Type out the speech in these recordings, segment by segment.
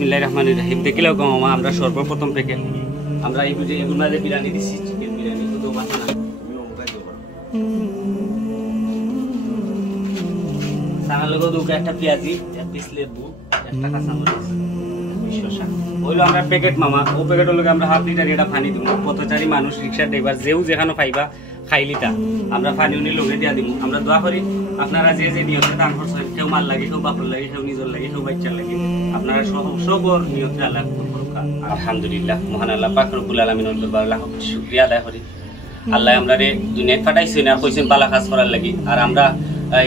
বিসমিল্লাহির রহমানির রহিম। দেখিলেও গো মামা আমরা সর্বপ্রথম থেকে আমরা এই যে এগুলো মাঝে বিরিয়ানি দিছি, চিকেন বিরিয়ানি তো মাথা না সারা লোক দুটো একটা পেঁয়াজি, এক পিস লেবু, একটা কাঁচামরিচ, শসা হইলো আমরা প্যাকেট মামা। ও প্যাকেটের লোক আমরা হাফ লিটার এটা পানি দিব। পথচারী মানুষ, রিক্সা ড্রাইভার যেও যেখানে পাইবা খাইলিতা আমরা পানি উনি লোকে দিয়া দিব। আমরা দোয়া করি আপনারা যে যে নিয়তে দান করছেন, কেউ মাল লাগে, কেউ বাপর লাগে, কেউ নিজের লাগে, কেউ বাচ্চার লাগে, আপনারা সবর নিয়তে আল্লাহ কবুল করুক। আলহামদুলিল্লাহ, মহান আল্লাহ পাক রব্বুল আলামিনের দরবারে লাখ শুকরিয়া আদায় করি। আল্লাহ আমরারে দুনিয়ায় পাঠাইছেন আর কইছেন ভালো কাজ করার লাগি। আর আমরা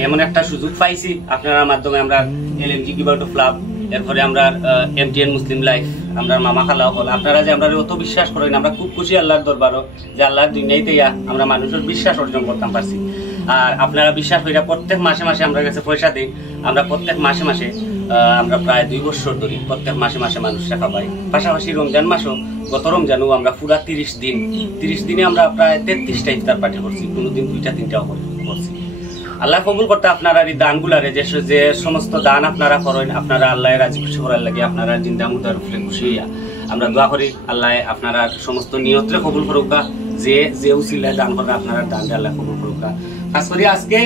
এমন একটা সুযোগ পাইছি আপনার মাধ্যমে, আমরা এলএমজি কিবাটো ক্লাব, এরপরে আমরা এমটিএন মুসলিম লাইফ, আমরা মামা খালাও হল, আপনারা যে আমরা অত বিশ্বাস করেন, আমরা খুব খুশি আল্লাহর দরবারও যে আল্লাহর দুনিয়াইতে আমরা মানুষের বিশ্বাস অর্জন করতাম পারছি। আর আপনারা বিশ্বাস করি প্রত্যেক মাসে মাসে আমরা কাছে পয়সা দিই। আমরা প্রত্যেক মাসে মাসে আমরা প্রায় 2 বছর ধরি প্রত্যেক মাসে মাসে মানুষরা খাবাই। পাশাপাশি রমজান মাসও, গত রমজানও আমরা পুরা 30 দিনে আমরা প্রায় 33টা ইফতার পার্টি করছি, কোনোদিন 2টা 3টাও করছি। আল্লাহ কবুল করতে আপনারা এই দানগুলারে, যে সমস্ত দান আপনারা করেন, আপনারা আল্লাহ রাজি খুশি করার লাগে, আপনারা জিন্দা মুদার উপরে খুশি হইয়া আমরা দোয়া করি আল্লাহ আপনারা সমস্ত নিয়তরে কবুল করুক। যে উসিলায় দান করে আপনারা দান আল্লাহ কবুল করুক। খাস করে আজকে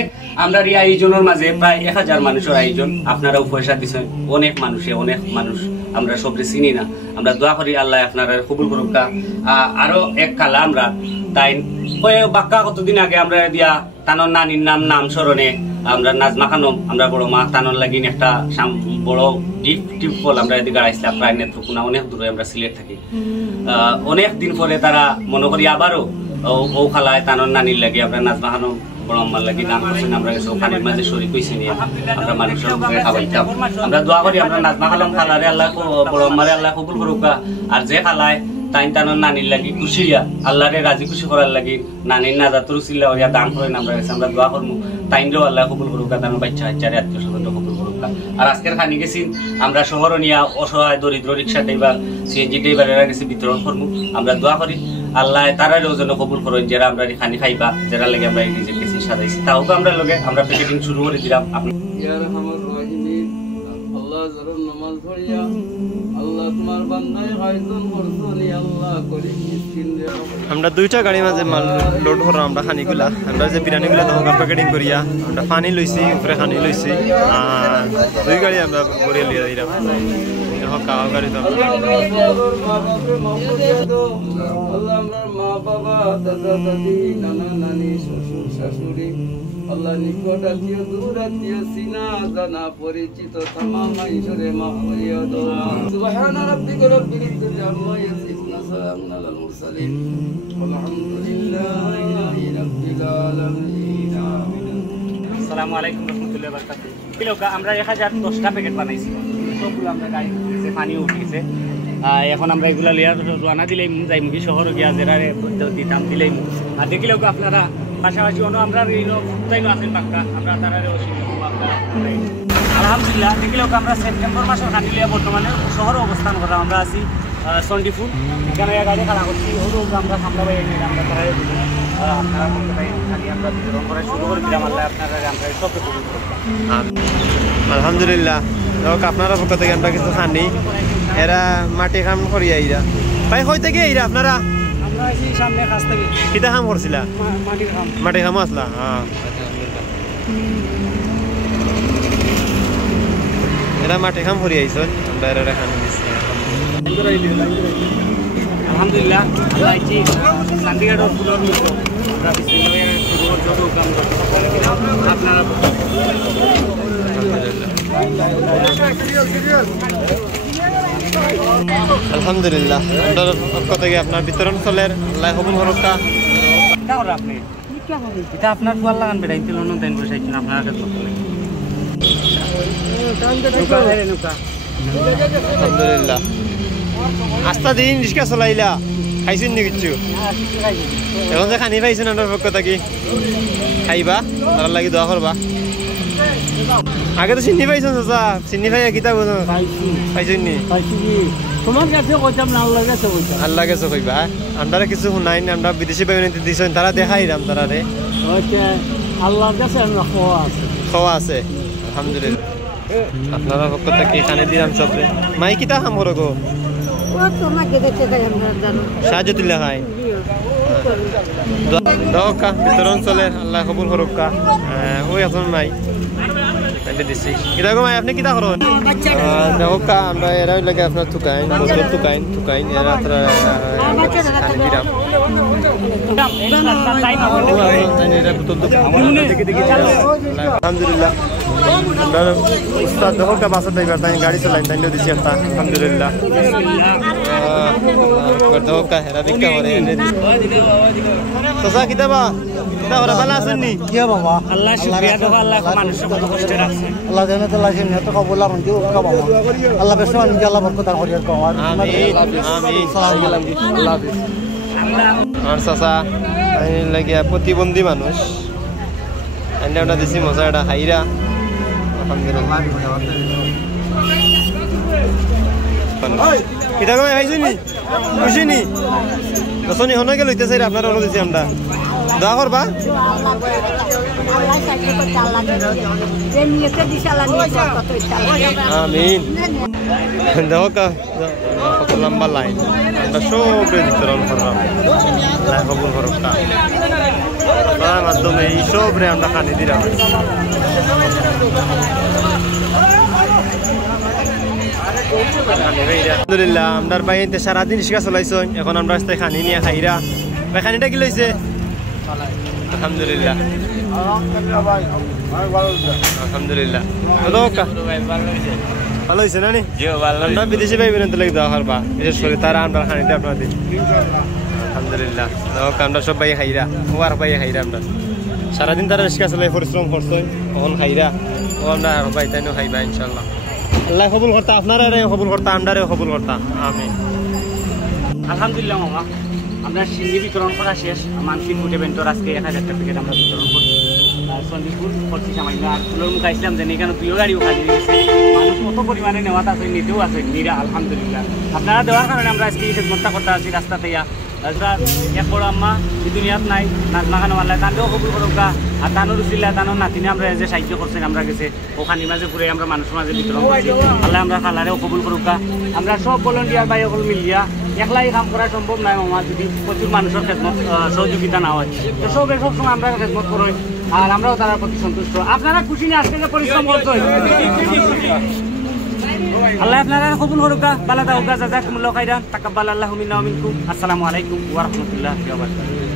আমরা এই আয়োজনের মাঝে প্রায় 1000 মানুষের আয়োজন, আপনারাও পয়সা দিচ্ছেন। অনেক মানুষ আমরা সবরে চিনি না। আমরা দোয়া করি আল্লাহ আপনারা কবুল করুক। আরো এক কালা আমরা তাই বাক্কা কতদিন আগে আমরা দিয়া তানোর নানির নাম স্মরণে আমরা নাজমা খানম, আমরা বড় মা তানোর লাগিন একটা বড় গিফট আমরা এদিকে গাড়াইছিলাম প্রায় নেত্রকোনা, অনেক দূরে আমরা সিলেট থাকি। অনেক দিন পরে তারা মনে করি আবারও ও খালায় তানোর নানির লাগে আমরা নাজমা খানম বড় আম্মার লাগি গান করছেন। আমরা গেছি ওখানের মাঝে শরীর হয়েছি নিয়ে আমরা মানুষের খাওয়াইতাম। আমরা দোয়া করি আমরা নাজমা খালাম খালারে আল্লাহ বড় আম্মারে আল্লাহ কবুল করুক। আর যে খালায় তাই তানোর নানির লাগি খুশি আল্লাহরে রাজি খুশি করার লাগি নানির নাজাতুর উসিলা হইয়া দান করেন আমরা গেছি। আমরা দোয়া করবো তাইনরেও আল্লাহ কবুল করুক, তানোর বাচ্চা হাচ্চারে আত্মীয় স্বজন কবুল করুক। আর আজকের খানি গেছি আমরা শহর নিয়ে অসহায় দরিদ্র রিক্সা ড্রাইভার, সিএনজি ড্রাইভারেরা গেছি বিতরণ করবো। আমরা দোয়া করি আল্লাহ তারারও জন্য কবুল করেন, যারা আমরা খানি খাইবা, যারা লাগে আমরা এই নিজের কাছে সাজাইছি। তাও আমরা লগে আমরা প্যাকেটিং শুরু করে দিলাম। আপনি আমরা 2টা গাড়ি মাঝে মাল লোড করলাম। আমরা খানিগুলা, আমরা যে বিরিয়ানিগুলা তখন প্যাকেটিং করিয়া আমরা পানি লইছি, উপরে খানি লইছি, 2 গাড়ি আমরা ভরিয়া লিয়ে দিলাম। কাও গাড়ি তো মা বাবা দাদা দাদি নানা নানি শ্বশুর শাশুড়ি আল্লাহ নিকট আত্মীয় দূর আত্মীয় সিনা জানা পরিচিত তামাম ঈশ্বরে মা হইয়া দো। সুবহানা রাব্বিকা রাব্বিল ইজ্জাতি আম্মা ইয়াসিফুন সালামুন আলাল মুরসালিন আলহামদুলিল্লাহি রাব্বিল আলামিন। আসসালামু আলাইকুম রাহমাতুল্লাহি ওয়া বারাকাতুহু। আমরা 1010টা প্যাকেট বানাইছি, সবগুলো আমরা গাড়ি উঠেছে, পানিও উঠেছে। এখন আমরা এগুলো লিয়া রানা দিলেই যাই মুখী শহরে গিয়া জেরা দিতাম দিলেই। আর দেখিলেও আপনারা পাশাপাশি আমরা আছেন পাক্কা, আমরা তারা আলহামদুলিল্লাহ দেখিলেও আমরা সেপ্টেম্বর মাসের খানি লিয়া বর্তমানে শহরে অবস্থান করলাম। আমরা আছি চণ্ডীপুর, এখানে গাড়ি খাড়া করছি, আমরা সামলা পাই আমরা তারাই আপনারা খালি আমরা বিতরণ করা শুরু করে দিলাম। আল্লাহ আপনারা আমরা সব আলহামদুলিল্লাহ। আপনারা পক্ষ থেকে আমরা কিছু খানি, এরা মাটি কাম করি আইরা ভাই কই থেকে আইরা আপনারা? আমরা সামনে কাছ থেকে কিটা কাম করছিলা? মাটি কাম আসলা? হ্যাঁ, এরা মাটি কাম করি আইসন, আমরা এরা খান দিচ্ছি। আলহামদুলিল্লাহ আল্লাহ কি চণ্ডীগড়ের ফুলের মতো আমরা আপনারা আলহামদুলিল্লাহ আপনার পক্ষ থেকে আপনার বিতরণ চলের আল্লাহ কবুল করুক। আপনি এটা আপনার ফুয়ার লাগান বেড়াই তেল দেন বসাইছেন আপনার আলহামদুলিল্লাহ। আস্তা দিন রিক্সা চলাইলা, খাইছেন নি কিছু? এখন যে খানি পাইছেন আপনার পক্ষ থেকে খাইবা, তার লাগি দোয়া করবা। আগে তো চিনি পাইছেন চাচা, চিনি পাই কিতা পাইছেন নি? তোমার কাছে কইতাম না, আল্লাহর কাছে কইতাম। আল্লাহর কাছে কইবা? আমরা কিছু শুনাই না, আমরা বিদেশি পাইবেন দিছেন, তারা দেখাইরাম তারারে। আল্লাহর কাছে আমরা খাওয়া আছে আলহামদুলিল্লাহ। আপনারা পক্ষ থেকে এখানে দিলাম সবরে মাই কিতা কাম করো গো সাহায্য তুলে খাই দহকা বিতরণ চলে আল্লাহ কবুল করুকা ওই এখন মাই দিচ্ছি কিতা গো মাই আপনি কিতা করো দহকা আমরা এরাই লাগে আপনার তুকাইন বোতল তুকাইন এরা দিলাম আলহামদুলিল্লাহ আমরা উস্তাদ দহকা বাসা ড্রাইভার তাই গাড়ি চালাইন তাই দিচ্ছি একটা আলহামদুলিল্লাহ দহকা হেরা বিক্কা করে চাচা কিতাবা কিতা ওরা ভালো আছেন নি কি বাবা আল্লাহ শুকরিয়া দেব আল্লাহ মানুষের কত কষ্টে রাখছে আল্লাহ জান্নাত আল্লাহ জান্নাত কবুল করুন দিও বাবা আল্লাহ বেশমান আল্লাহ বরকত দান করিয়া কও আমিন আল্লাহ হাফেজ আর চাচা আই লাগিয়া প্রতিবন্ধী মানুষ আইনা ওটা দিছি মজা এটা হাইরা আলহামদুলিল্লাহ কিতা কই হাইছনি খুশিনি দসনি হনা গেল হইতেছে আপনারা ওরা দিছি আমরা দোয়া করবা আমিন দেখো কা কত লম্বা লাইন আমরা সবরে বিতরণ করলাম আল্লাহ কবুল করুক তার মাধ্যমে এই সবরে আমরা খানি দিলাম আলহামদুলিল্লাহ আমরা বাইতে সারাদিন রিক্সা চলাইছো এখন আমরা খানি নিয়ে খাইরা ভাই খানিটা কি লইছে আলহামদুলিল্লাহ আলহামদুলিল্লাহ ভালো হয়েছে না আমরা বিদেশি পাইবেন তো লাগে দেওয়া করবা বিশেষ করে তারা আমরা খানিটা আপনাদের আলহামদুলিল্লাহ আমরা সব ভাই খাইরা ও আর ভাই খাইরা আমরা সারাদিন তারা রিক্সা চলাই পরিশ্রম করছে তখন খাইরা ও আমরা আর ভাই তাইও খাইবা ইনশাল্লাহ আল্লাহ কবুল করতা আপনারা কবুল করতা আমরাও কবুল করতা আমিন আলহামদুলিল্লাহ মামা আমরা সিঙ্গি বিতরণ করা শেষ মানসিক ফুড ইভেন্টর আজকে 1000টা প্যাকেট আমরা বিতরণ করছি সন্দীপুর করছি সামান্য আর ফুলের মুখ আসলাম যে এখানে প্রিয় গাড়িও খালি দিয়েছে মানুষ কত পরিমাণে নেওয়াতে আছে নিতেও আছে নিরা আলহামদুলিল্লাহ আপনারা দেওয়ার কারণে আমরা আজকে এই খেদমতটা করতে আসছি রাস্তা থেকে তাছাড়া এক বড় আম্মা এই দুনিয়াত নাই নাজমা খান আল্লাহ তানও কবুল করুকা আর তানোর উচিল্লা তানোর নাতিনে আমরা যে সাহায্য করছেন আমরা গেছে ওখানে মাঝে ঘুরে আমরা মানুষের মাঝে বিতরণ করছি আল্লাহ আমরা খালারেও কবুল করুকা আমরা সব ভলেন্টিয়ার ভাই সকল মিলিয়া একলাই কাম করা সম্ভব নয় মামা যদি প্রচুর মানুষের খেদমত সহযোগিতা না হয় তো সবসময় আমরা খেদমত করি আর আমরাও তার প্রতি সন্তুষ্ট আপনারা খুশি নিয়ে আজকে যে পরিশ্রম করতে আল্লাহ আপনারা কবুল করুকা বালা দাউকা জাযাকুমুল্লাহু খাইরান তাকাব্বালাল্লাহু মিন্না ওয়া মিনকুম আসসালামু আলাইকুম ওয়া রাহমাতুল্লাহি ওয়া বারাকাতুহু